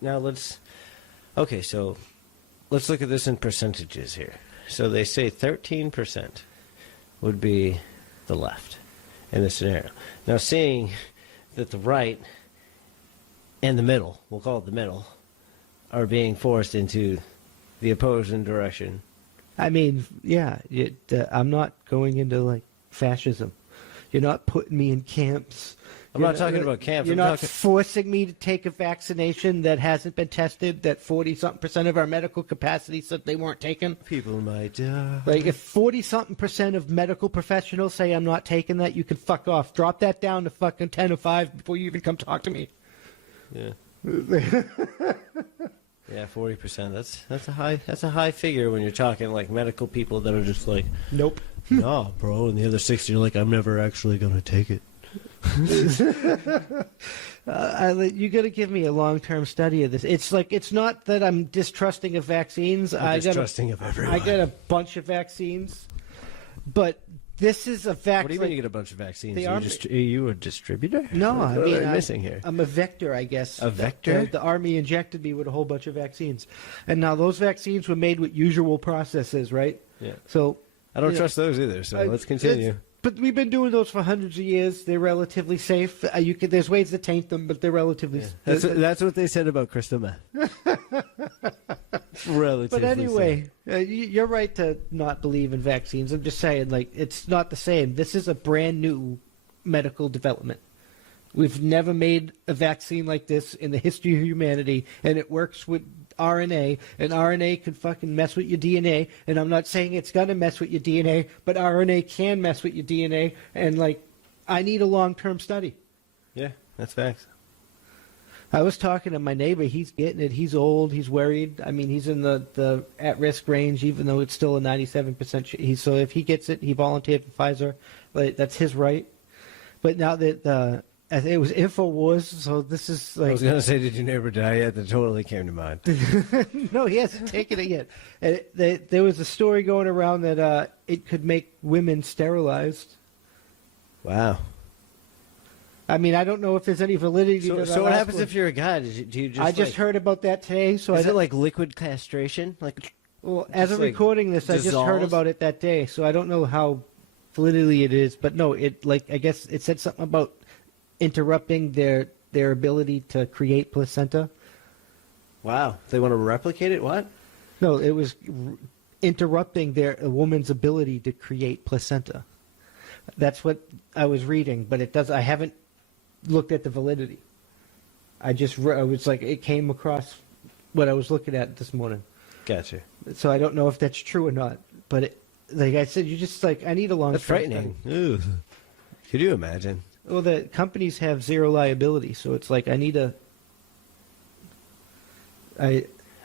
Now okay, so let's look at this in percentages here. So they say 13% would be the left in this scenario. Now, seeing that the right and the middle, we'll call it the middle, are being forced into the opposing direction. I mean, yeah, I'm not going into, like, fascism. You're not putting me in camps. I'm not talking about camps. You're not forcing me to take a vaccination that hasn't been tested, that 40-something% of our medical capacity said they weren't taken. People might die. Like, if 40-something% of medical professionals say I'm not taking that, you can fuck off. Drop that down to fucking 10 or 5 before you even come talk to me. Yeah. Yeah, 40%. That's a high figure when you're talking like medical people that are just like, nope. Nah, bro. And the other 60 are like, I'm never actually gonna take it. You got to give me a long-term study of this. It's like, it's not that I'm distrusting of vaccines. I'm distrusting of everyone. I got a bunch of vaccines, but this is a vaccine. What do you mean you get a bunch of vaccines? Are you a distributor? No, I mean, I'm missing here. I'm a vector, I guess. A vector? The Army injected me with a whole bunch of vaccines. And now those vaccines were made with usual processes, right? Yeah. So I don't trust those either, so let's continue. But we've been doing those for hundreds of years. They're relatively safe. There's ways to taint them, but they're relatively safe. That's what they said about crystal meth. Relatively But anyway, you're right to not believe in vaccines. I'm just saying, like, it's not the same. This is a brand new medical development. We've never made a vaccine like this in the history of humanity, and it works with RNA, and RNA can fucking mess with your DNA, and I'm not saying it's going to mess with your DNA, but RNA can mess with your DNA, and, like, I need a long-term study. Yeah, that's facts. I was talking to my neighbor. He's getting it. He's old. He's worried. I mean, he's in the at-risk range, even though it's still a 97%. So if he gets it, he volunteered for Pfizer. Like, that's his right. But now that it was InfoWars, so this is like... I was going to say, did your neighbor die yet? That totally came to mind. No, he hasn't taken it yet. And there was a story going around that it could make women sterilized. Wow. I mean, I don't know if there's any validity to that. So what happens if you're a guy? Do you just? I just heard about that today. So is it like liquid castration? Like, well, as I'm recording this, I just heard about it that day. So I don't know how validity it is, but no, I guess it said something about interrupting their ability to create placenta. Wow, they want to replicate it? What? No, it was interrupting a woman's ability to create placenta. That's what I was reading, but it does. I haven't looked at the validity. I was like, it came across what I was looking at this morning. Gotcha. So I don't know if that's true or not, but like I said, you just like, I need a long. That's frightening. Ooh. Could you imagine? Well, the companies have zero liability, so it's like I don't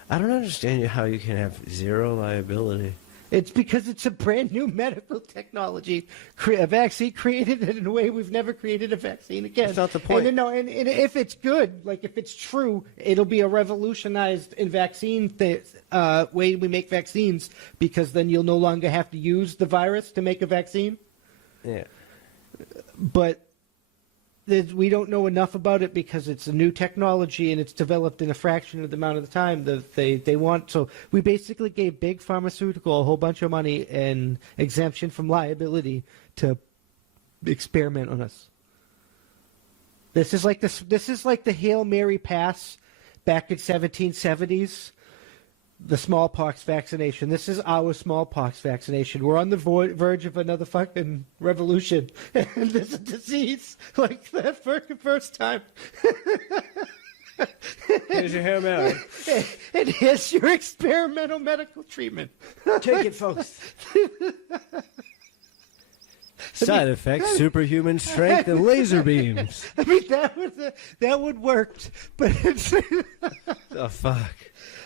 understand how you can have zero liability. It's because it's a brand new medical technology. A vaccine created in a way we've never created a vaccine again. That's not the point. And if it's good, like if it's true, it'll be a revolutionized in vaccine way we make vaccines, because then you'll no longer have to use the virus to make a vaccine. Yeah. But we don't know enough about it because it's a new technology and it's developed in a fraction of the amount of the time that they want. So we basically gave big pharmaceutical a whole bunch of money and exemption from liability to experiment on us. This is like the Hail Mary pass back in 1770s. The smallpox vaccination. This is our smallpox vaccination. We're on the verge of another fucking revolution. And there's a disease like that for the first time. Here's your Hail Mary. And here's your experimental medical treatment. Take it, folks. Side effects, superhuman strength, and laser beams. I mean, that would work. But it's... Oh, fuck.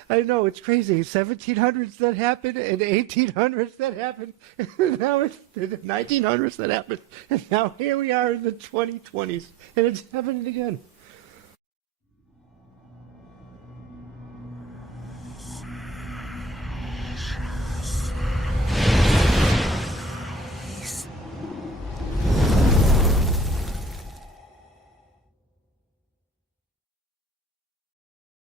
I know, it's crazy. 1700s that happened, and 1800s that happened, and now it's the 1900s that happened, and now here we are in the 2020s, and it's happening again.